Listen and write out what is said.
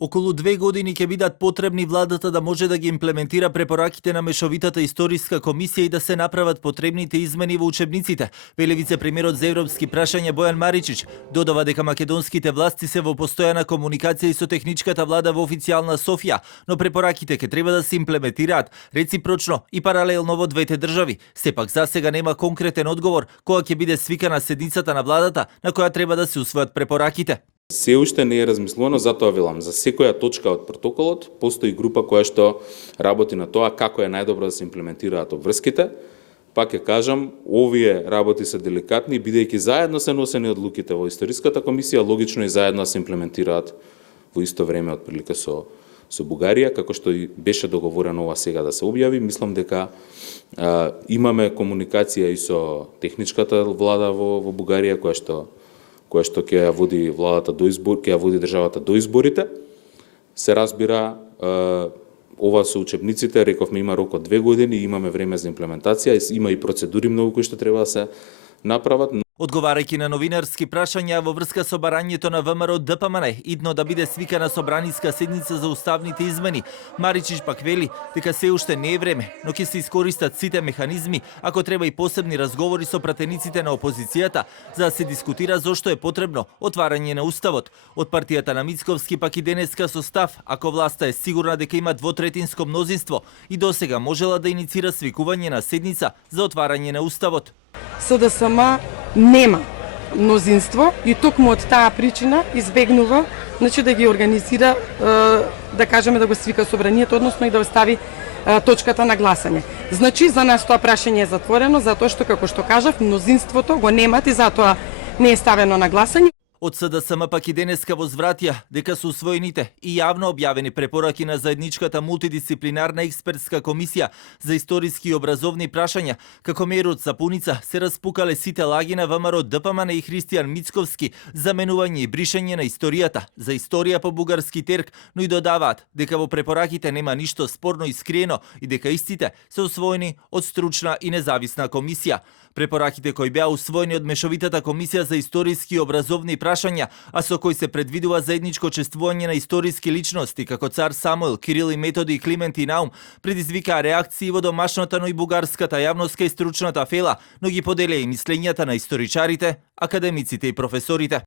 Околу 2 години ќе бидат потребни владата да може да ги имплементира препораките на Мешовитата историска комисија и да се направат потребните измени во учебниците, вели вице-премиерот за европски прашања Бојан Маричич. Додава дека македонските власти се во постојана комуникација и со техничката влада во официјална Софија, но препораките ќе треба да се имплементираат реципрочно и паралелно во двете држави. Сепак засега нема конкретен одговор кога ќе биде свикана седницата на владата на која треба да се усвојат препораките. Се уште не е размислувано, затоа велам, за секоја точка од протоколот постои група која што работи на тоа како е најдобро да се имплементираат обврските. Пак ќе кажам, овие работи се деликатни, бидејќи заедно се носени одлуките во историската комисија, логично и заедно се имплементираат во исто време отприлика со Бугарија, како што и беше договорено ова сега да се објави. Мислам дека имаме комуникација и со техничката влада во Бугарија која што ќе ја води владата до избор, ќе ја води државата до изборите. Се разбира, ова со учебниците, рековме, има рок од 2 години, имаме време за имплементација, има и процедури многу кои што треба да се направат. Одговарајќи на новинарски прашања во врска со барањето на ВМРО ДПМН, идно да биде свикана собраниска седница за уставните измени, Маричич пак вели дека се уште не е време, но ќе се искористат сите механизми, ако треба и посебни разговори со пратениците на опозицијата, за да се дискутира зошто е потребно отварање на уставот. Од партијата на Мицковски пак и денеска со став, ако власта е сигурна дека има двотретинско мнозинство и досега можела да иницира свикување на седница за отварање на уставот. СДСМ нема мнозинство и токму од таа причина избегнува да ги организира, да кажеме да го свика собранието, односно и да остави точката на гласање. Значи за нас тоа прашање е затворено затоа што, како што кажав, мнозинството го немат и затоа не е ставено на гласање. Од СДСМ пак и денеска возвратија дека се усвоените и јавно објавени препораки на заедничката мултидисциплинарна експертска комисија за историски и образовни прашања, како мерот сапуница се распукале сите лаги на ВМРО ДПМН и Христијан Мицковски за менување и бришање на историјата, за историја по бугарски терк, но и додаваат дека во препораките нема ништо спорно и скриено и дека истите се усвоени од стручна и независна комисија. Препораките кои беа усвоени од Мешовитата комисија за историски и образовни прашања, а со кои се предвидува заедничко чествување на историски личности како цар Самуил, Кирил и Методи и Климент и Наум, предизвикаа реакции во домашната, но и бугарската јавност кај стручната фела, но ги поделија и мислењата на историчарите, академиците и професорите.